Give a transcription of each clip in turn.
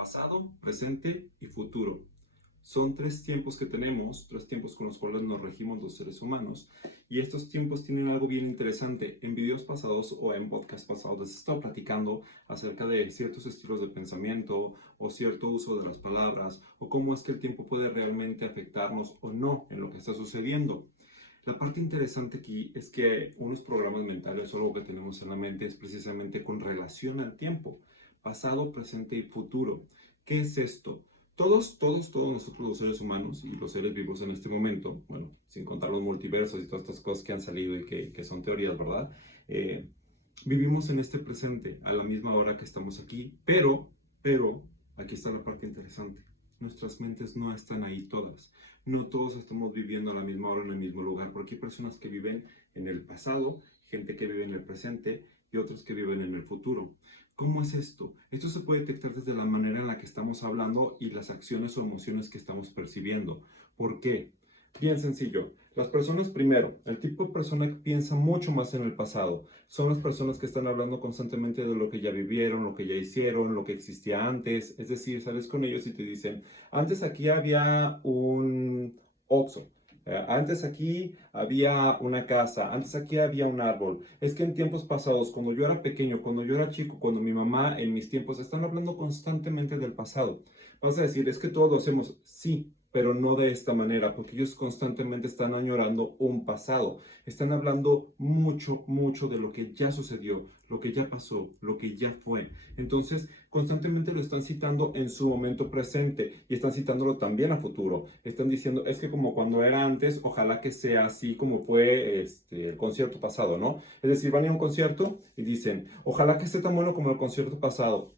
Pasado, presente y futuro. Son tres tiempos que tenemos, tres tiempos con los cuales nos regimos los seres humanos. Y estos tiempos tienen algo bien interesante. En videos pasados o en podcasts pasados les he estado platicando acerca de ciertos estilos de pensamiento o cierto uso de las palabras o cómo es que el tiempo puede realmente afectarnos o no en lo que está sucediendo. La parte interesante aquí es que unos programas mentales o algo que tenemos en la mente es precisamente con relación al tiempo, pasado, presente y futuro. ¿Qué es esto? Todos nosotros los seres humanos y los seres vivos en este momento, bueno, sin contar los multiversos y todas estas cosas que han salido y que son teorías, ¿verdad? Vivimos en este presente a la misma hora que estamos aquí, pero, aquí está la parte interesante. Nuestras mentes no están ahí todas. No todos estamos viviendo a la misma hora en el mismo lugar, porque hay personas que viven en el pasado, gente que vive en el presente y otros que viven en el futuro. ¿Cómo es esto? Esto se puede detectar desde la manera en la que estamos hablando y las acciones o emociones que estamos percibiendo. ¿Por qué? Bien sencillo. Las personas primero, el tipo de persona que piensa mucho más en el pasado, son las personas que están hablando constantemente de lo que ya vivieron, lo que ya hicieron, lo que existía antes. Es decir, sales con ellos y te dicen, antes aquí había un Oxxo. Antes aquí había una casa, antes aquí había un árbol. Es que en tiempos pasados, cuando yo era pequeño, cuando yo era chico, cuando mi mamá en mis tiempos, están hablando constantemente del pasado. Vas a decir, es que todos lo hacemos, sí, pero no de esta manera, porque ellos constantemente están añorando un pasado. Están hablando mucho de lo que ya sucedió, lo que ya pasó, lo que ya fue. Entonces, constantemente lo están citando en su momento presente y están citándolo también a futuro. Están diciendo, es que como cuando era antes, ojalá que sea así como fue el concierto pasado, ¿no? Es decir, van a ir a un concierto y dicen, ojalá que esté tan bueno como el concierto pasado.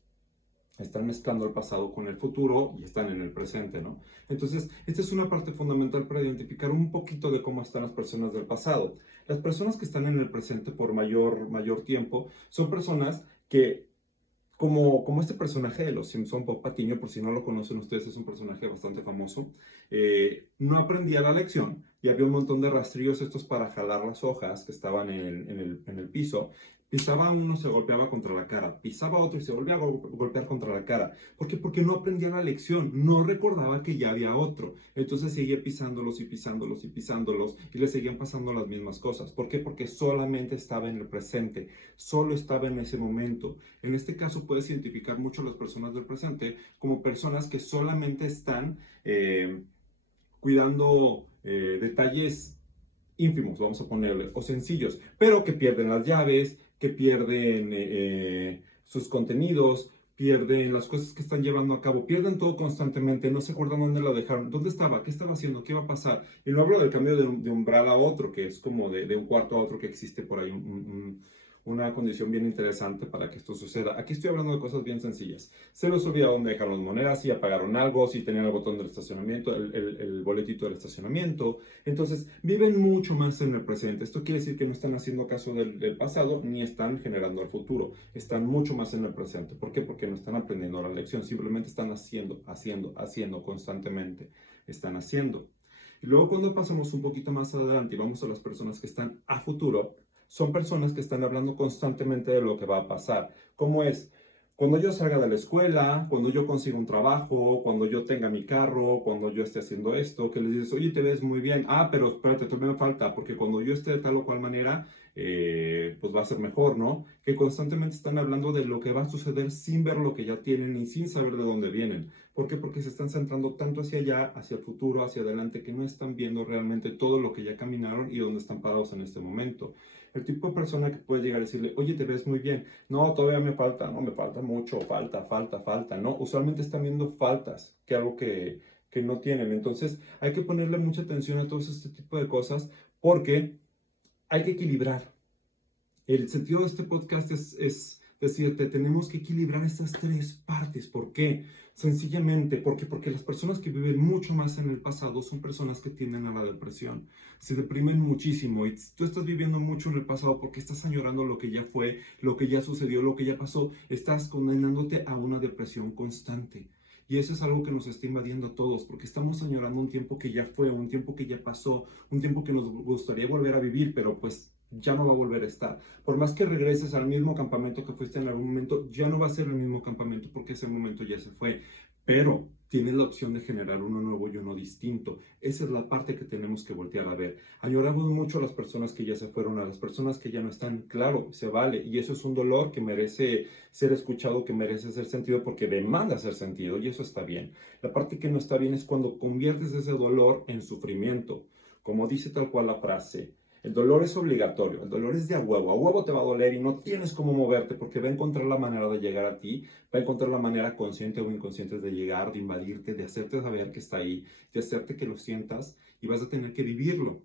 Están mezclando el pasado con el futuro y están en el presente, ¿no? Entonces, esta es una parte fundamental para identificar un poquito de cómo están las personas del pasado. Las personas que están en el presente por mayor tiempo son personas que como este personaje de Los Simpson, Bob Patiño, por si no lo conocen ustedes, es un personaje bastante famoso, no aprendía la lección y había un montón de rastrillos estos para jalar las hojas que estaban en el piso. Pisaba uno, se golpeaba contra la cara, pisaba otro y se volvía a golpear contra la cara. ¿Por qué? Porque no aprendía la lección, no recordaba que ya había otro. Entonces seguía pisándolos y pisándolos y pisándolos y le seguían pasando las mismas cosas. ¿Por qué? Porque solamente estaba en el presente, solo estaba en ese momento. En este caso puedes identificar mucho a las personas del presente como personas que solamente están cuidando detalles ínfimos, vamos a ponerle, o sencillos, pero que pierden las llaves, que pierden sus contenidos, pierden las cosas que están llevando a cabo, pierden todo constantemente, no se acuerdan dónde lo dejaron, dónde estaba, qué estaba haciendo, qué iba a pasar. Y no hablo del cambio de umbral a otro, que es como de un cuarto a otro que existe por ahí una condición bien interesante para que esto suceda. Aquí estoy hablando de cosas bien sencillas. Se les olvida dónde dejaron las monedas, si apagaron algo, si tenían el botón del estacionamiento, el boletito del estacionamiento. Entonces, viven mucho más en el presente. Esto quiere decir que no están haciendo caso del pasado ni están generando el futuro. Están mucho más en el presente. ¿Por qué? Porque no están aprendiendo la lección. Simplemente están haciendo constantemente. Están haciendo. Y luego cuando pasamos un poquito más adelante y vamos a las personas que están a futuro, son personas que están hablando constantemente de lo que va a pasar. ¿Cómo es? Cuando yo salga de la escuela, cuando yo consiga un trabajo, cuando yo tenga mi carro, cuando yo esté haciendo esto, que les dices, oye, te ves muy bien. Ah, pero espérate, todavía me falta, porque cuando yo esté de tal o cual manera, pues va a ser mejor, ¿no? Que constantemente están hablando de lo que va a suceder sin ver lo que ya tienen y sin saber de dónde vienen. ¿Por qué? Porque se están centrando tanto hacia allá, hacia el futuro, hacia adelante, que no están viendo realmente todo lo que ya caminaron y dónde están parados en este momento. El tipo de persona que puede llegar a decirle, oye, te ves muy bien. No, todavía me falta, no, me falta mucho, falta, ¿no? Usualmente están viendo faltas, que algo que no tienen. Entonces, hay que ponerle mucha atención a todo este tipo de cosas porque hay que equilibrar. El sentido de este podcast es decirte, tenemos que equilibrar estas tres partes. ¿Por qué? Sencillamente, porque las personas que viven mucho más en el pasado son personas que tienden a la depresión. Se deprimen muchísimo y tú estás viviendo mucho en el pasado porque estás añorando lo que ya fue, lo que ya sucedió, lo que ya pasó. Estás condenándote a una depresión constante. Y eso es algo que nos está invadiendo a todos, porque estamos añorando un tiempo que ya fue, un tiempo que ya pasó, un tiempo que nos gustaría volver a vivir, pero pues ya no va a volver a estar. Por más que regreses al mismo campamento que fuiste en algún momento, ya no va a ser el mismo campamento porque ese momento ya se fue. Pero tienes la opción de generar uno nuevo y uno distinto. Esa es la parte que tenemos que voltear a ver. Añoramos mucho a las personas que ya se fueron, a las personas que ya no están. Claro, se vale. Y eso es un dolor que merece ser escuchado, que merece ser sentido porque demanda ser sentido. Y eso está bien. La parte que no está bien es cuando conviertes ese dolor en sufrimiento. Como dice tal cual la frase, el dolor es obligatorio, el dolor es de a huevo te va a doler y no tienes cómo moverte porque va a encontrar la manera de llegar a ti, va a encontrar la manera consciente o inconsciente de llegar, de invadirte, de hacerte saber que está ahí, de hacerte que lo sientas y vas a tener que vivirlo.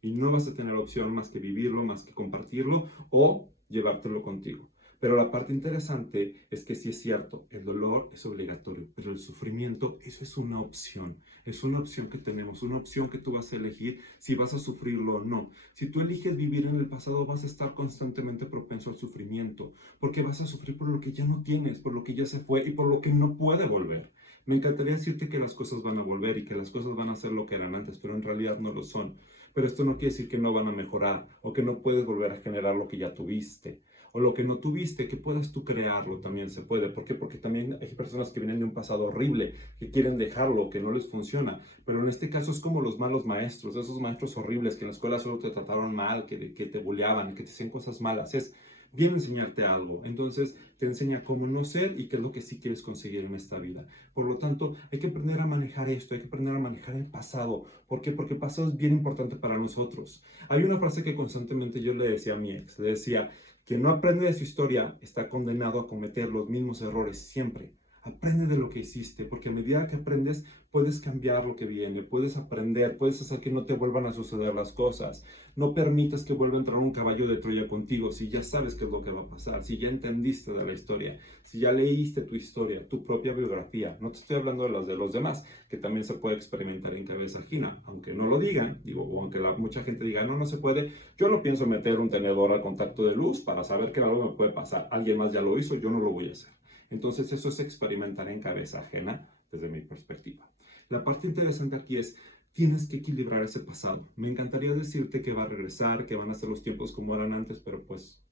Y no vas a tener opción más que vivirlo, más que compartirlo o llevártelo contigo. Pero la parte interesante es que sí es cierto, el dolor es obligatorio, pero el sufrimiento, eso es una opción. Es una opción que tenemos, una opción que tú vas a elegir si vas a sufrirlo o no. Si tú eliges vivir en el pasado, vas a estar constantemente propenso al sufrimiento, porque vas a sufrir por lo que ya no tienes, por lo que ya se fue y por lo que no puede volver. Me encantaría decirte que las cosas van a volver y que las cosas van a ser lo que eran antes, pero en realidad no lo son. Pero esto no quiere decir que no van a mejorar o que no puedes volver a generar lo que ya tuviste. O lo que no tuviste, que puedas tú crearlo también se puede. ¿Por qué? Porque también hay personas que vienen de un pasado horrible, que quieren dejarlo, que no les funciona. Pero en este caso es como los malos maestros, esos maestros horribles que en la escuela solo te trataron mal, que te bulleaban, que te hacían cosas malas. Es bien enseñarte algo. Entonces te enseña cómo no ser y qué es lo que sí quieres conseguir en esta vida. Por lo tanto, hay que aprender a manejar esto, hay que aprender a manejar el pasado. ¿Por qué? Porque el pasado es bien importante para nosotros. Hay una frase que constantemente yo le decía a mi ex, le decía, quien no aprende de su historia está condenado a cometer los mismos errores siempre. Aprende de lo que hiciste, porque a medida que aprendes puedes cambiar lo que viene, puedes aprender, puedes hacer que no te vuelvan a suceder las cosas. No permitas que vuelva a entrar un caballo de Troya contigo si ya sabes qué es lo que va a pasar, si ya entendiste de la historia, si ya leíste tu historia, tu propia biografía. No te estoy hablando de las de los demás, que también se puede experimentar en cabeza ajena, aunque no lo digan, digo, o aunque mucha gente diga, no, no se puede. Yo no pienso meter un tenedor al contacto de luz para saber que algo me puede pasar. Alguien más ya lo hizo, yo no lo voy a hacer. Entonces eso es experimentar en cabeza ajena desde mi perspectiva. La parte interesante aquí es, tienes que equilibrar ese pasado. Me encantaría decirte que va a regresar, que van a ser los tiempos como eran antes, pero pues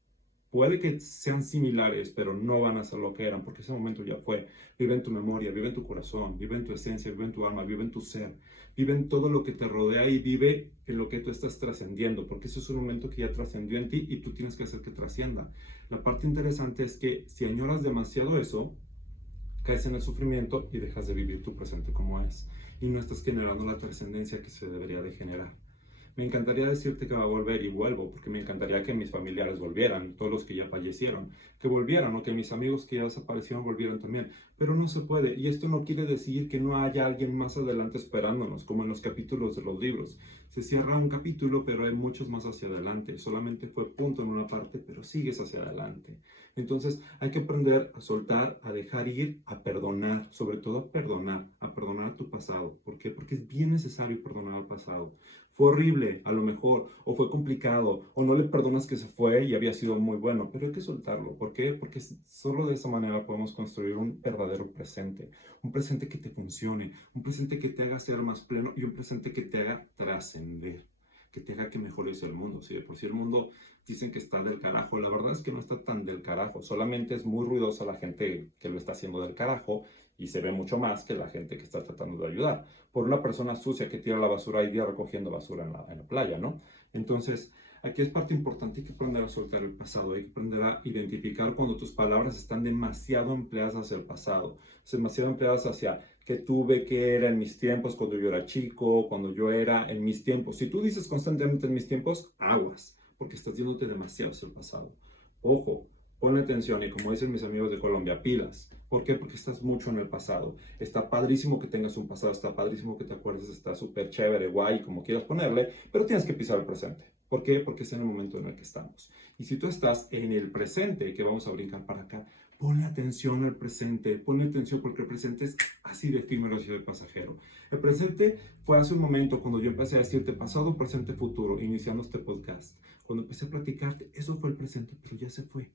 puede que sean similares, pero no van a ser lo que eran, porque ese momento ya fue. Vive en tu memoria, vive en tu corazón, vive en tu esencia, vive en tu alma, vive en tu ser. Vive en todo lo que te rodea y vive en lo que tú estás trascendiendo, porque eso es un momento que ya trascendió en ti y tú tienes que hacer que trascienda. La parte interesante es que si añoras demasiado eso, caes en el sufrimiento y dejas de vivir tu presente como es. Y no estás generando la trascendencia que se debería de generar. Me encantaría decirte que va a volver y vuelvo, porque me encantaría que mis familiares volvieran, todos los que ya fallecieron, que volvieran, o que mis amigos que ya desaparecieron volvieran también. Pero no se puede, y esto no quiere decir que no haya alguien más adelante esperándonos, como en los capítulos de los libros. Se cierra un capítulo, pero hay muchos más hacia adelante. Solamente fue punto en una parte, pero sigues hacia adelante. Entonces hay que aprender a soltar, a dejar ir, a perdonar, sobre todo a perdonar tu pasado. ¿Por qué? Porque es bien necesario perdonar al pasado. Fue horrible, a lo mejor, o fue complicado, o no le perdonas que se fue y había sido muy bueno, pero hay que soltarlo. ¿Por qué? Porque solo de esa manera podemos construir un verdadero presente, un presente que te funcione, un presente que te haga ser más pleno y un presente que te haga trascender, que te haga que mejores el mundo. Si de por sí el mundo dicen que está del carajo, la verdad es que no está tan del carajo, solamente es muy ruidosa la gente que lo está haciendo del carajo y se ve mucho más que la gente que está tratando de ayudar. Por una persona sucia que tira la basura ahí día recogiendo basura en la playa, ¿no? Entonces, aquí es parte importante, hay que aprender a soltar el pasado, hay que aprender a identificar cuando tus palabras están demasiado empleadas hacia el pasado, demasiado empleadas hacia que tuve, que era en mis tiempos, cuando yo era chico, cuando yo era en mis tiempos. Si tú dices constantemente en mis tiempos, aguas, porque estás yéndote demasiado hacia el pasado. Ojo, ponle atención y como dicen mis amigos de Colombia, pilas. ¿Por qué? Porque estás mucho en el pasado. Está padrísimo que tengas un pasado, está padrísimo que te acuerdes, está súper chévere, guay, como quieras ponerle, pero tienes que pisar el presente. ¿Por qué? Porque es en el momento en el que estamos. Y si tú estás en el presente, que vamos a brincar para acá, ponle atención al presente, ponle atención porque el presente es así de efímero, así de pasajero. El presente fue hace un momento cuando yo empecé a decirte pasado, presente, futuro, iniciando este podcast. Cuando empecé a platicarte, eso fue el presente, pero ya se fue.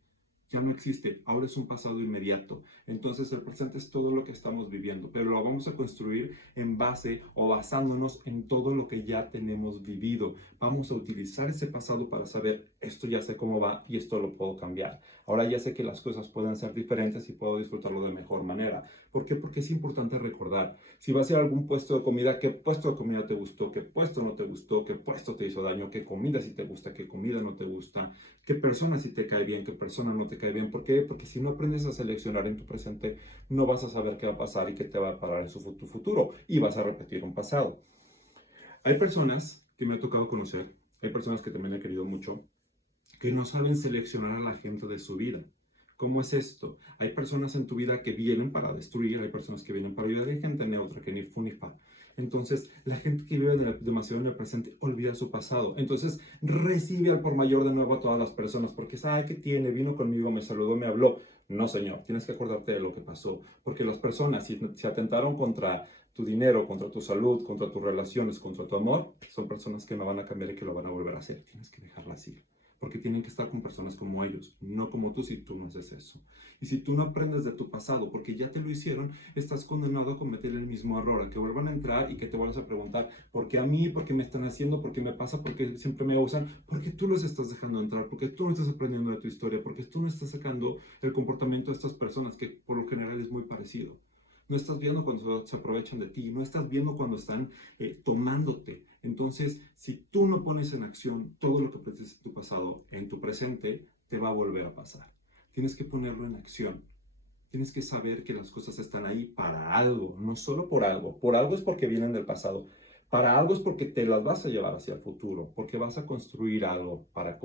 ya no existe, ahora es un pasado inmediato. Entonces el presente es todo lo que estamos viviendo, pero lo vamos a construir en base o basándonos en todo lo que ya tenemos vivido. Vamos a utilizar ese pasado para saber, esto ya sé cómo va y esto lo puedo cambiar. Ahora ya sé que las cosas pueden ser diferentes y puedo disfrutarlo de mejor manera. ¿Por qué? Porque es importante recordar, si vas a ir a algún puesto de comida, ¿qué puesto de comida te gustó? ¿Qué puesto no te gustó? ¿Qué puesto te hizo daño? ¿Qué comida sí te gusta? ¿Qué comida no te gusta? ¿Qué persona sí te cae bien? ¿Qué persona no te cae bien? ¿Por qué? Porque si no aprendes a seleccionar en tu presente, no vas a saber qué va a pasar y qué te va a parar en tu futuro y vas a repetir un pasado. Hay personas que me ha tocado conocer, hay personas que también he querido mucho, que no saben seleccionar a la gente de su vida. ¿Cómo es esto? Hay personas en tu vida que vienen para destruir, hay personas que vienen para ayudar, hay gente neutra que ni fu ni fa. Entonces, la gente que vive demasiado en el presente olvida su pasado. Entonces, recibe al por mayor de nuevo a todas las personas porque sabe que tiene, vino conmigo, me saludó, me habló. No, señor, tienes que acordarte de lo que pasó. Porque las personas, si atentaron contra tu dinero, contra tu salud, contra tus relaciones, contra tu amor, son personas que no van a cambiar y que lo van a volver a hacer. Tienes que dejarlas ir. Porque tienen que estar con personas como ellos, no como tú si tú no haces eso. Y si tú no aprendes de tu pasado, porque ya te lo hicieron, estás condenado a cometer el mismo error, a que vuelvan a entrar y que te vuelvas a preguntar, ¿por qué a mí? ¿Por qué me están haciendo? ¿Por qué me pasa? ¿Por qué siempre me usan? Porque tú los estás dejando entrar, porque tú no estás aprendiendo de tu historia, porque tú no estás sacando el comportamiento de estas personas, que por lo general es muy parecido. No estás viendo cuando se aprovechan de ti, no estás viendo cuando están tomándote. Entonces, si tú no pones en acción todo lo que aprendes en tu pasado, en tu presente, te va a volver a pasar. Tienes que ponerlo en acción. Tienes que saber que las cosas están ahí para algo, no solo por algo. Por algo es porque vienen del pasado. Para algo es porque te las vas a llevar hacia el futuro, porque vas a construir algo, para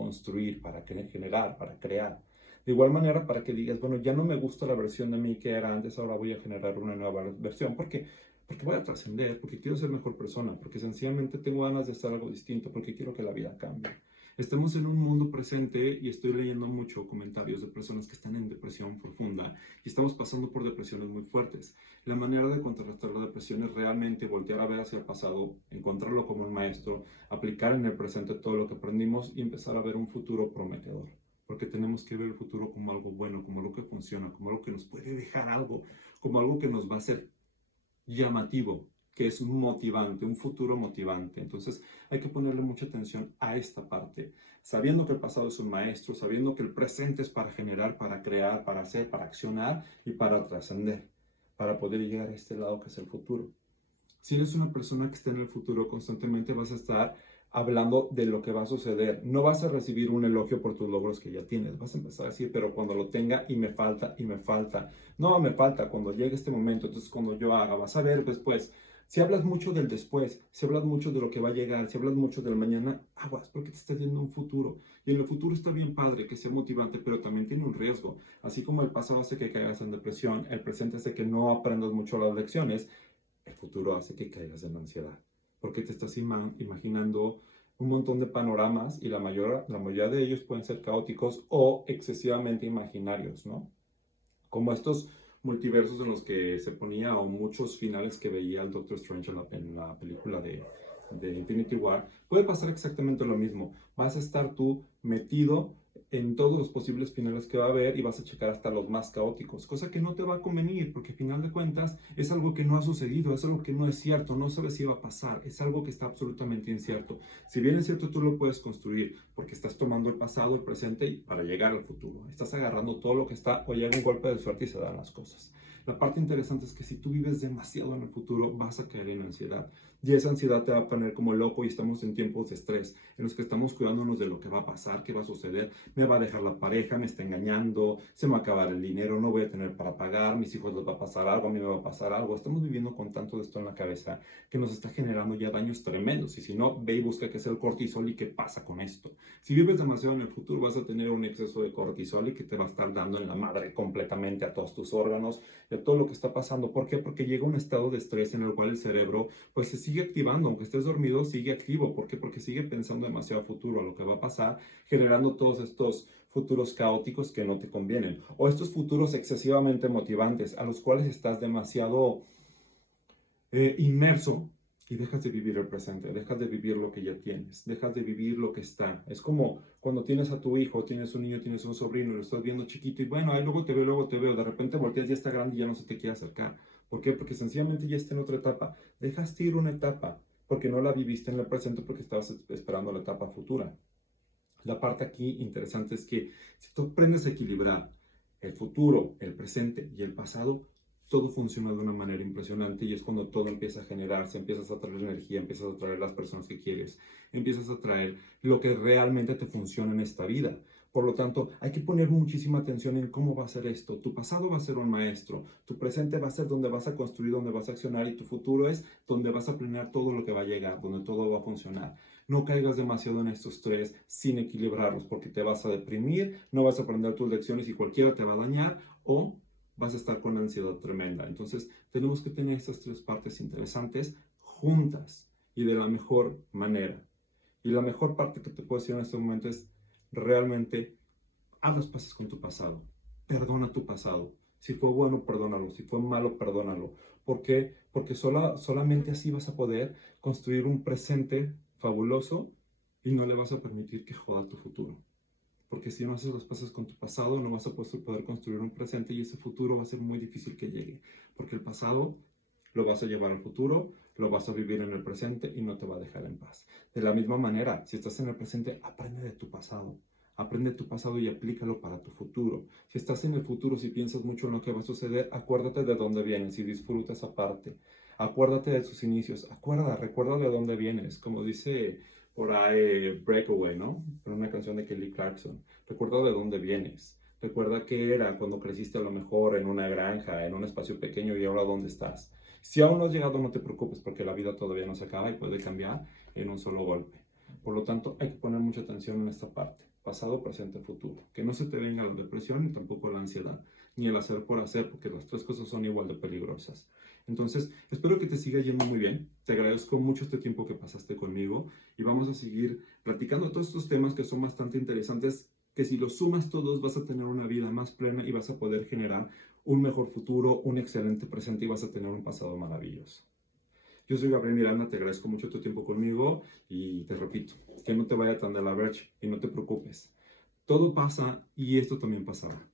generar, para crear. De igual manera, para que digas, bueno, ya no me gusta la versión de mí que era antes, ahora voy a generar una nueva versión. ¿Por qué? Porque voy a trascender, porque quiero ser mejor persona, porque sencillamente tengo ganas de hacer algo distinto, porque quiero que la vida cambie. Estamos en un mundo presente y estoy leyendo mucho comentarios de personas que están en depresión profunda y estamos pasando por depresiones muy fuertes. La manera de contrarrestar la depresión es realmente voltear a ver hacia el pasado, encontrarlo como un maestro, aplicar en el presente todo lo que aprendimos y empezar a ver un futuro prometedor. Porque tenemos que ver el futuro como algo bueno, como algo que funciona, como algo que nos puede dejar algo, como algo que nos va a hacer llamativo, que es motivante, un futuro motivante. Entonces hay que ponerle mucha atención a esta parte, sabiendo que el pasado es un maestro, sabiendo que el presente es para generar, para crear, para hacer, para accionar y para trascender, para poder llegar a este lado que es el futuro. Si eres una persona que está en el futuro, constantemente vas a estar hablando de lo que va a suceder. No vas a recibir un elogio por tus logros que ya tienes. Vas a empezar a decir, pero cuando lo tenga y me falta, y me falta. No, me falta cuando llegue este momento. Entonces, cuando yo haga, vas a ver después. Si hablas mucho del después, si hablas mucho de lo que va a llegar, si hablas mucho del mañana, aguas, porque te estás viendo un futuro. Y en el futuro está bien padre, que sea motivante, pero también tiene un riesgo. Así como el pasado hace que caigas en depresión, el presente hace que no aprendas mucho las lecciones, el futuro hace que caigas en ansiedad, porque te estás imaginando un montón de panoramas y la mayoría de ellos pueden ser caóticos o excesivamente imaginarios, ¿no? Como estos multiversos en los que se ponía o muchos finales que veía el Doctor Strange en la película de Infinity War, puede pasar exactamente lo mismo. Vas a estar tú metido en todos los posibles finales que va a haber y vas a checar hasta los más caóticos, cosa que no te va a convenir porque al final de cuentas es algo que no ha sucedido, es algo que no es cierto, no sabes si va a pasar, es algo que está absolutamente incierto. Si bien es cierto, tú lo puedes construir porque estás tomando el pasado, el presente y para llegar al futuro. Estás agarrando todo lo que está o llega un golpe de suerte y se dan las cosas. La parte interesante es que si tú vives demasiado en el futuro, vas a caer en ansiedad. Y esa ansiedad te va a poner como loco y estamos en tiempos de estrés, en los que estamos cuidándonos de lo que va a pasar, qué va a suceder. Me va a dejar la pareja, me está engañando, se me va a acabar el dinero, no voy a tener para pagar, mis hijos les va a pasar algo, a mí me va a pasar algo. Estamos viviendo con tanto de esto en la cabeza que nos está generando ya daños tremendos. Y si no, ve y busca qué es el cortisol y qué pasa con esto. Si vives demasiado en el futuro, vas a tener un exceso de cortisol y que te va a estar dando en la madre completamente a todos tus órganos y a todo lo que está pasando. ¿Por qué? Porque llega un estado de estrés en el cual el cerebro pues se sigue activando, aunque estés dormido, sigue activo. ¿Por qué? Porque sigue pensando demasiado a futuro, a lo que va a pasar, generando todos estos futuros caóticos que no te convienen. O estos futuros excesivamente motivantes, a los cuales estás demasiado inmerso y dejas de vivir el presente, dejas de vivir lo que ya tienes, dejas de vivir lo que está. Es como cuando tienes a tu hijo, tienes un niño, tienes un sobrino, lo estás viendo chiquito y bueno, ahí luego te veo, de repente volteas, ya está grande y ya no se te quiere acercar. ¿Por qué? Porque sencillamente ya está en otra etapa. Dejaste ir una etapa porque no la viviste en el presente porque estabas esperando la etapa futura. La parte aquí interesante es que si tú aprendes a equilibrar el futuro, el presente y el pasado, todo funciona de una manera impresionante y es cuando todo empieza a generarse, empiezas a traer energía, empiezas a traer las personas que quieres, empiezas a traer lo que realmente te funciona en esta vida. Por lo tanto, hay que poner muchísima atención en cómo va a ser esto. Tu pasado va a ser un maestro, tu presente va a ser donde vas a construir, donde vas a accionar y tu futuro es donde vas a planear todo lo que va a llegar, donde todo va a funcionar. No caigas demasiado en estos tres sin equilibrarlos porque te vas a deprimir, no vas a aprender tus lecciones y cualquiera te va a dañar o vas a estar con ansiedad tremenda. Entonces, tenemos que tener estas tres partes interesantes juntas y de la mejor manera. Y la mejor parte que te puedo decir en este momento es realmente haz las paces con tu pasado. Perdona tu pasado. Si fue bueno, perdónalo. Si fue malo, perdónalo. ¿Por qué? Porque solamente así vas a poder construir un presente fabuloso y no le vas a permitir que joda tu futuro. Porque si no haces las paces con tu pasado, no vas a poder construir un presente y ese futuro va a ser muy difícil que llegue. Porque el pasado lo vas a llevar al futuro, lo vas a vivir en el presente y no te va a dejar en paz. De la misma manera, si estás en el presente, aprende de tu pasado. Aprende tu pasado y aplícalo para tu futuro. Si estás en el futuro, si piensas mucho en lo que va a suceder, acuérdate de dónde vienes y disfruta esa parte. Acuérdate de tus inicios. Recuerda de dónde vienes. Como dice por ahí Breakaway, ¿no? En una canción de Kelly Clarkson. Recuerda de dónde vienes. Recuerda qué era cuando creciste a lo mejor en una granja, en un espacio pequeño y ahora dónde estás. Si aún no has llegado, no te preocupes porque la vida todavía no se acaba y puede cambiar en un solo golpe. Por lo tanto, hay que poner mucha atención en esta parte. Pasado, presente, futuro. Que no se te venga la depresión ni tampoco la ansiedad, ni el hacer por hacer, porque las tres cosas son igual de peligrosas. Entonces, espero que te siga yendo muy bien. Te agradezco mucho este tiempo que pasaste conmigo y vamos a seguir platicando todos estos temas que son bastante interesantes, que si los sumas todos vas a tener una vida más plena y vas a poder generar un mejor futuro, un excelente presente y vas a tener un pasado maravilloso. Yo soy Gabriel Miranda, te agradezco mucho tu tiempo conmigo y te repito, que no te vaya tan de la verge y no te preocupes. Todo pasa y esto también pasará.